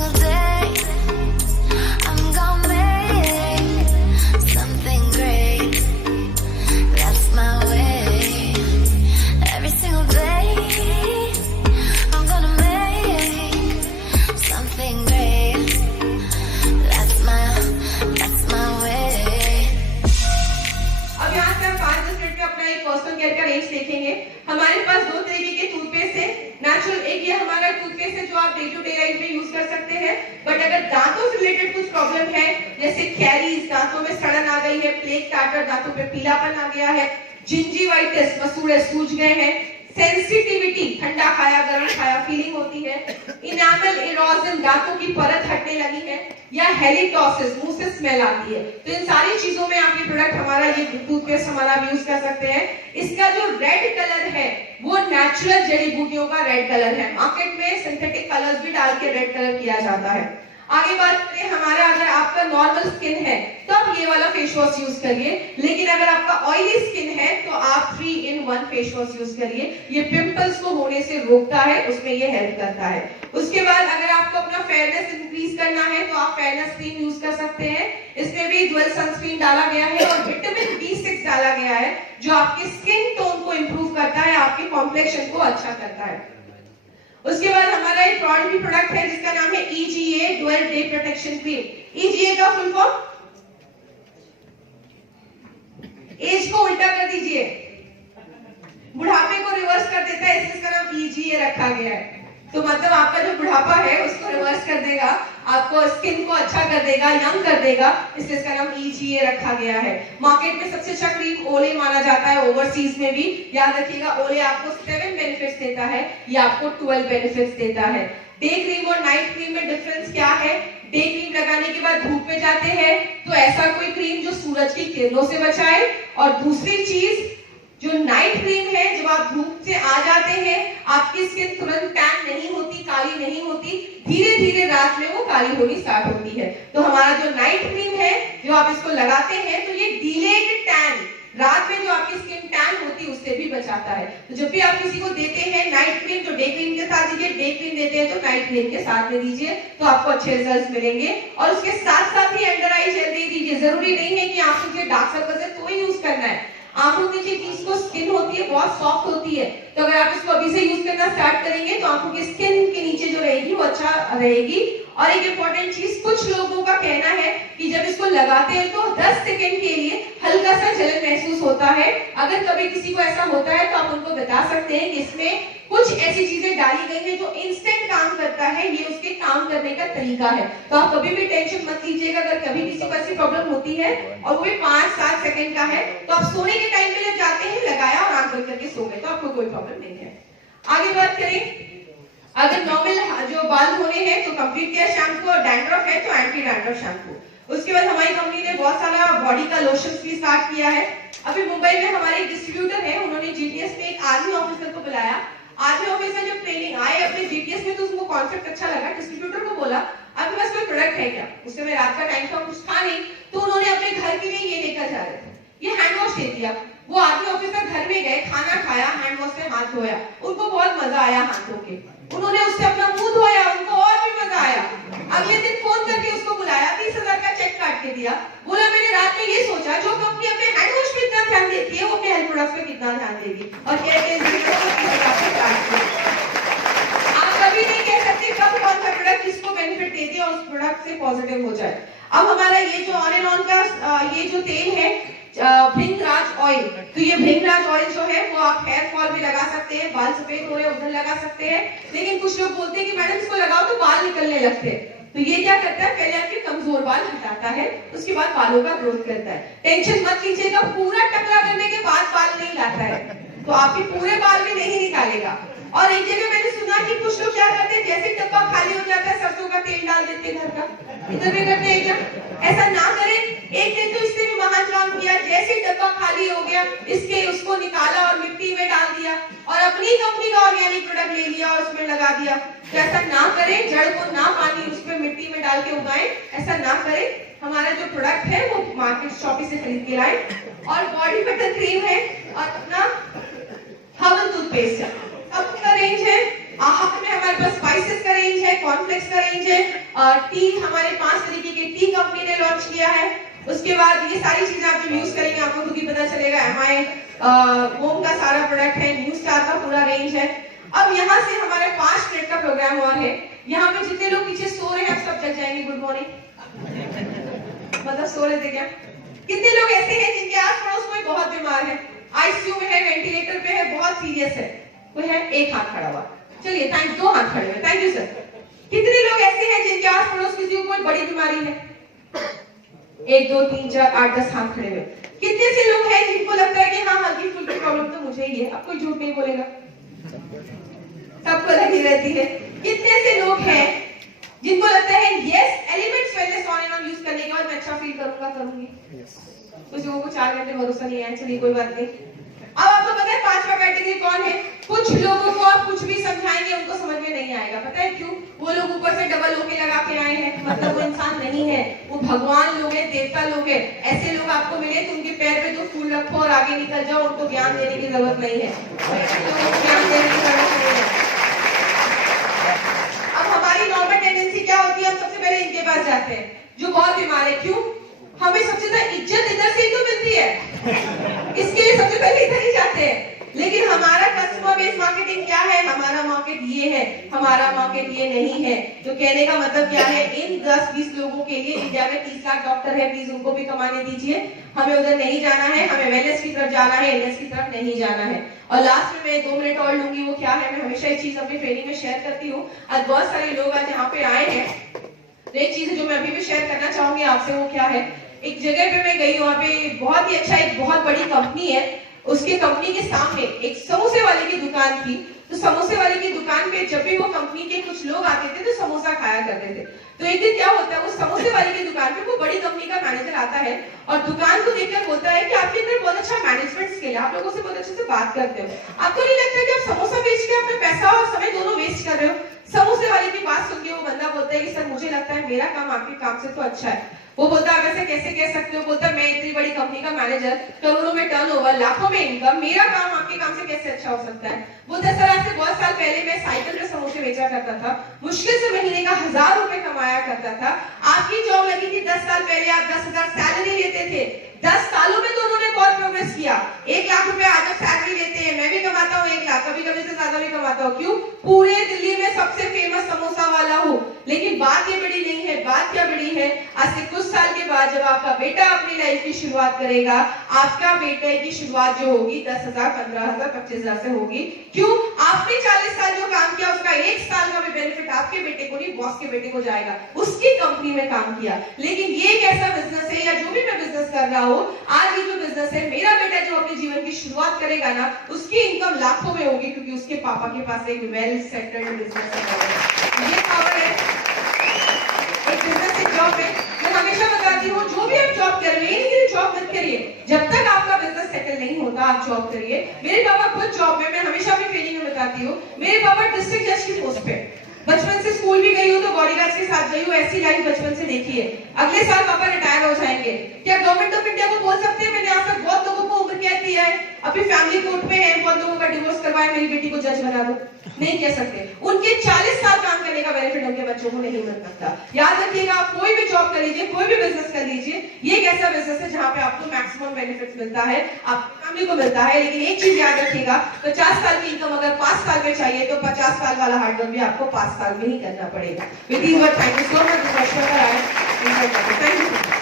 single day I'm gonna make something great. That's my way. Every single day I'm gonna make something great. That's my way. अब यहाँ से हम 5-10 minute में अपना एक personal care का रेंज देखेंगे। हमारे पास दो तरीके के टूथपेस्ट है। नेचुरल एक ये हमारा टूथपेस्ट है जो आप डे टू डे लाइफ में यूज कर सकते हैं। बट अगर दांतों से रिलेटेड कुछ प्रॉब्लम है, जैसे कैरीज, दांतों में सड़न आ गई है, प्लेक टाटर, दांतों पे पीलापन आ गया है, जिंजीवाइटिस, मसूड़े सूज गए हैं, सेंसिटिविटी, ठंडा खाया गरम खाया फीलिंग होती है, इनामल इरोजन, दांतों की परत हटने लगी है, या हेलिटोसिस, मुंह से स्मेल आती है, तो इन सारी चीजों में आप ये प्रोडक्ट हमारा ये टूथपेस्ट हमारा यूज कर सकते हैं। इसका जो रेड कलर है वो नेचुरल जड़ी बूटियों का रेड कलर है। मार्केट में सिंथेटिक कलर्स भी डाल के रेड कलर किया जाता है। आगे बात करें हमारा, अगर आपका नॉर्मल स्किन है तो आप ये वाला फेस वॉश यूज करिए, लेकिन अगर आपका ऑयली स्किन है तो आप 3-in-1 फेस वॉश यूज करिए। ये पिंपल्स को होने से रोकता है, उसमें ये हेल्प करता है। उसके बाद अगर आपको अपना फेयरनेस इंक्रीज करना है तो आप फेयरनेस क्रीम यूज कर सकते हैं। इसमें भी डुअल सनस्क्रीन डाला गया है और विटामिन B6 डाला गया है जो आपके स्किन टोन को इंप्रूव करता है, आपके कॉम्प्लेक्शन को अच्छा करता है। उसके बाद हमारा एक और भी प्रोडक्ट है जिसका नाम है EGA dual day protection cream. EGA का फुल फॉर्म, एज को उल्टा कर दीजिए, बुढ़ापे को रिवर्स कर देता है, इसलिए इसका नाम EGA रखा गया है। तो मतलब आपका जो बुढ़ापा है उसको रिवर्स कर देगा, आपको स्किन को अच्छा कर देगा, यंग कर देगा, इसलिए इसका नाम EGA रखा गया है। मार्केट में सबसे अच्छा क्रीम ओले माना जाता है, ओवरसीज में भी। याद रखिएगा, ओले आपको 7 बेनिफिट्स देता है, ये आपको 12 बेनिफिट्स देता है। डे क्रीम और नाइट क्रीम में डिफरेंस क्या है? डे क्रीम लगाने के बाद धूप में जाते हैं तो ऐसा कोई क्रीम जो सूरज की किरणों से बचाए, और दूसरी चीज जो नाइट क्रीम है, जब आप धूप से आ जाते हैं आपकी स्किन तुरंत टैन नहीं होती, काली नहीं होती, धीरे धीरे रात में वो काली होनी स्टार्ट होती है। तो हमारा जो नाइट क्रीम है, जो आप इसको लगाते हैं तो ये डिलेड टैन, रात में जो आपकी स्किन टैन होती है उससे भी बचाता है। तो जब भी आप किसी को देते हैं नाइट क्रीम तो डे क्रीम के साथ दीजिए, डे क्रीम देते हैं तो नाइट क्रीम के साथ में दीजिए, तो आपको अच्छे रिजल्ट्स मिलेंगे। और उसके साथ साथ ही अंडर आई जेल दे दीजिए। जरूरी नहीं है कि आंखों के डार्क सर्कल्स है तो ही यूज करना है। आंखों की चीज को स्किन होती है बहुत सॉफ्ट होती है, तो अगर आप इसको अभी से यूज करना स्टार्ट करेंगे तो आंखों की स्किन के नीचे जो रहेगी वो अच्छा रहेगी। और एक इंपॉर्टेंट चीज, कुछ लोगों का कहना है कि जब इसको लगाते हैं तो 10 सेकंड के लिए हल्का सा जलन महसूस होता है। अगर कभी किसी को ऐसा होता है तो आप उनको बता सकते हैं कि इसमें कुछ ऐसी चीजें डाली गई है जो इंस्टेंट काम करता है, ये उसके काम करने का तरीका है। तो आप कभी भी टेंशन मत लीजिएगा अगर कभी किसी को ऐसी प्रॉब्लम होती है, और वो भी 5-7 सेकंड का है, तो आप सोने के टाइम पे जब जाते हैं लगाया और आंख बंद करके सो गए, तो आपको कोई प्रॉब्लम नहीं है। आगे बात करें, अगर नॉर्मल जो बाल धोने हैं तो कंप्लीट केयर शैम्पू, और डैंड्रफ है तो एंटी डैंड्रफ शैम्पू। उसके बाद हमारी कंपनी ने बहुत सारा बॉडी का लोशंस भी स्टार्ट किया है। अभी मुंबई में हमारे डिस्ट्रीब्यूटर है, उन्होंने जीटीएस में एक आर्मी ऑफिसर को बुलाया। आर्मी ऑफिसर जब ट्रेनिंग आए अपने जीटीएस में तो उसको कॉन्सेप्ट अच्छा लगा। डिस्ट्रीब्यूटर को बोला आपके पास कोई प्रोडक्ट है क्या? उस समय रात का टाइम था, कुछ था नहीं, तो उन्होंने अपने घर के लिए ये लेकर जा रहे थे, ये हैंड वॉश दे दिया। वो आर्मी ऑफिसर घर में गए, खाना खाया, हैंड वॉश से हाथ धोया, उनको बहुत मजा आया हाथ धो के। उन्होंने उससे अपना मुंह धोया, उनको और भी मजा आया। अगले दिन फोन करके उसको बुलाया, 30,000 का चेक काट के दिया। बोला मैंने रात में ये सोचा जो कंपनी अपने हैंड वॉश पे इतना ध्यान देती है वो अपने हेल्थ प्रोडक्ट्स पे कितना ध्यान देगी। और आप कभी नहीं कह सकते कब कौन सा प्रोडक्ट किसको बेनिफिट देती है और उस प्रोडक्ट से पॉजिटिव हो जाए। अब हमारा ये जो ऑन एंड ऑन का ये जो तेल है भृंगराज ऑयल, तो ये भृंगराज ऑयल जो है वो आप हेयर फॉल में लगा सकते हैं, बाल सफेद हो रहे हैं उधर लगा सकते हैं। लेकिन कुछ लोग बोलते हैं कि मैडम इसको लगाओ तो बाल निकलने लगते हैं, तो ये क्या करता है, पहले आपके कमजोर बाल हटाता है, उसके बाद बालों का ग्रोथ करता है। टेंशन मत लीजिएगा, पूरा टकला करने के बाद बाल नहीं लाता है, तो आपके पूरे बाल भी नहीं निकालेगा। और एक जगह मैंने सुना कि कुछ लोग क्या करते हैं, जैसे डब्बा खाली हो जाता है सरसों का तेल डाल देते हैं घर का, इधर भी करते हैं क्या? ऐसा ना करें। एक दिन तो इसने भी महान काम किया, जैसे डब्बा खाली हो गया इसके उसको निकाला और मिट्टी में डाल दिया और अपनी कंपनी का ऑर्गेनिक प्रोडक्ट ले लिया और उसमें लगा दिया। तो ऐसा ना करें, जड़ को ना पानी उसमें मिट्टी में डाल के उगाएं, ऐसा ना करें। हमारा जो प्रोडक्ट है वो मार्केट शॉपी से खरीद के लाएं। और बॉडी बटर क्रीम है और अपना हर्बल टूथपेस्ट है। अब का रेंज है, आहट में हमारे पास स्पाइसेस का रेंज है, कॉर्नफ्लेक्स का रेंज है, टी हमारे 5 तरीके के टी कंपनी ने लॉन्च किया है। उसके बाद ये सारी चीजें आप जब यूज करेंगे आपको खुद ही पता चलेगा। MI होम का सारा प्रोडक्ट है, न्यू स्टार का पूरा रेंज है। अब यहाँ से हमारे 5 मिनट का प्रोग्राम और है। यहाँ पे जितने लोग पीछे सो रहे हैं आप सब जग जाएंगे। Good morning. मतलब सो रहे थे क्या? कितने लोग ऐसे हैं जिनके आस पड़ोस कोई बहुत बीमार है, आईसीयू में है, वेंटिलेटर पे है, बहुत सीरियस है? कोई है? एक हाथ खड़ा हुआ। चलिए थैंक, 2 हाथ खड़े हुए, थैंक यू सर। कितने लोग ऐसे हैं जिनके आस पड़ोस किसी को कोई बड़ी बीमारी है? 1 2 3 4 8 10 हाथ खड़े हुए। कितने से लोग हैं जिनको लगता है कि हाँ हल्की फुल्की प्रॉब्लम तो मुझे ही है? अब कोई झूठ नहीं बोलेगा, सबको लगी रहती है। कितने से लोग हैं जिनको लगता है yes elements wellness on and on use करने के बाद मैं अच्छा फील करूंगा, करूंगी? कुछ लोगों को 4 घंटे भरोसा नहीं है। चलिए कोई बात नहीं। अब आपको पता है 5वां कैटेगरी कौन है? कुछ लोगों को आप कुछ भी समझाएंगे उनको समझ में नहीं आएगा। पता है क्यों? वो लोग ऊपर से डबल ओके लगा के आए हैं, मतलब वो इंसान नहीं है, वो भगवान लोग हैं, देवता लोग हैं। ऐसे लोग आपको मिले तो उनके पैर पे 2 फूल रखो और आगे निकल जाओ, उनको ज्ञान देने की जरूरत नहीं है। ज्ञान देने की जरूरत नहीं है। अब हमारी नॉर्मल टेंडेंसी क्या होती है? हम सबसे पहले इनके पास जाते हैं जो बहुत बीमार है। क्यों? हमें सबसे ज्यादा इज्जत इधर से ही तो मिलती है, इसके लिए सबसे पहले इधर ही जाते हैं। लेकिन हमारा कस्टमर बेस्ड मार्केटिंग क्या है? हमारा मार्केट ये है, हमारा मार्केट ये नहीं है। तो कहने का मतलब क्या है? इन 10-20 लोगों के लिए इंडिया में 30 लाख डॉक्टर है, प्लीज उनको भी कमाने दीजिए। हमें उधर नहीं जाना है, हमें वेलनेस की तरफ जाना है, इलनेस की तरफ नहीं जाना है। और लास्ट में मैं 2 मिनट और लूंगी। वो क्या है? मैं हमेशा एक चीज अपनी ट्रेनिंग में शेयर करती हूँ। आज बहुत सारे लोग आज यहाँ पे आए हैं, तो एक चीज जो मैं अभी भी शेयर करना चाहूंगी आपसे, वो क्या है? एक जगह पे मैं गई, वहाँ पे बहुत ही अच्छा एक बहुत बड़ी कंपनी है, उसके कंपनी के सामने एक समोसे वाले की दुकान थी। तो समोसे वाले की दुकान पे जब भी वो कंपनी के कुछ लोग आते थे तो समोसा खाया करते थे। तो एक दिन क्या होता है, वो समोसे वाले की दुकान पे वो बड़ी कंपनी का मैनेजर आता है और दुकान को देखकर बोलता है कि आपके अंदर बहुत अच्छा मैनेजमेंट स्किल है, आप लोगों से बहुत अच्छे से बात करते हो। आपको नहीं लगता कि आप समोसा बेच के अपना पैसा और समय दोनों वेस्ट कर रहे हो? समोसे वाले की बात सुन के वो बंदा बोलता है कि सर मुझे लगता है मेरा काम आपके काम से तो अच्छा है। वो बोलता है ऐसे कैसे कह सकते हो? बोलता मैं इतनी बड़ी कंपनी का मैनेजर, करोड़ों में टर्नओवर, लाखों में इनकम, मेरा काम आपके काम से कैसे अच्छा हो सकता है? बोलता सर आज से बहुत साल पहले मैं साइकिल पे समोसे बेचा करता था, मुश्किल से महीने का 1000 रुपए कमाया करता था। आपकी जॉब लगी थी 10 साल पहले, आप 10,000 सैलरी लेते थे। 10 सालों में तो उन्होंने बहुत प्रोग्रेस किया। 1 लाख रुपए आज आप सैलरी लेते हैं, मैं भी कमाता हूँ 1 लाख, कभी कभी से ज्यादा भी कमाता हूँ। क्यों? पूरे दिल्ली में सबसे फेमस समोसा वाला हूँ। लेकिन बात ये बड़ी नहीं है, बात क्या बड़ी है? आज से कुछ साल के बाद जब आपका बेटा अपनी लाइफ की शुरुआत करेगा, आपका बेटे की शुरुआत जो होगी 10,000, 15,000, 25,000 से होगी। क्यों? आपने 40 साल जो काम किया उसका 1 साल का भी बेनिफिट आपके बेटे को नहीं, बॉस के बेटे को जाएगा, उसकी कंपनी में काम किया। लेकिन ये एक ऐसा बिजनेस है, या जो भी मैं बिजनेस कर रहा हूँ, आज ये जो बिजनेस है, मेरा बेटा जो अपने जीवन की शुरुआत करेगा ना, उसकी इनकम लाखों में होगी, क्योंकि उसके पापा के पास एक वेल सेटल्ड बिजनेस है। ये पावर है एक बिजनेस, एक जॉब है। मैं हमेशा बताती हूँ जो भी आप जॉब कर रहे हैं, जॉब मत करिए जब तक आपका बिजनेस सेटल नहीं होता। आप जॉब करिए। मेरे पापा खुद जॉब में, मैं हमेशा अपनी ट्रेनिंग में बताती हूँ, मेरे पापा डिस्ट्रिक्ट जज की पोस्ट पे, बचपन से स्कूल भी गई हूँ तो बॉडीगार्ड के साथ गई हूँ, ऐसी लाइफ बचपन से देखी है। अगले साल पापा रिटायर हो जाएंगे। क्या गवर्नमेंट ऑफ इंडिया को बोल सकते हैं मैंने आज तक बहुत लोगों को उम्र कैद दिया है, अभी फैमिली कोर्ट में है, बहुत लोगों का डिवोर्स करवाया, मेरी बेटी को जज बना दो? नहीं कह सकते। उनके 40 साल काम करने का बेनिफिट उनके बच्चों को नहीं मिल सकता। याद रखिएगा, आप कोई भी जॉब कर लीजिए, कोई भी बिजनेस कर लीजिए, ये एक ऐसा बिजनेस है जहां पे आपको मैक्सिमम बेनिफिट मिलता है, आप फैमिली को मिलता है। लेकिन एक चीज याद रखिएगा, 50 साल की इनकम अगर 5 साल में चाहिए तो 50 साल वाला हार्डवर्क भी आपको 5 साल में ही करना पड़ेगा। With these words, thank you so much. Thank you.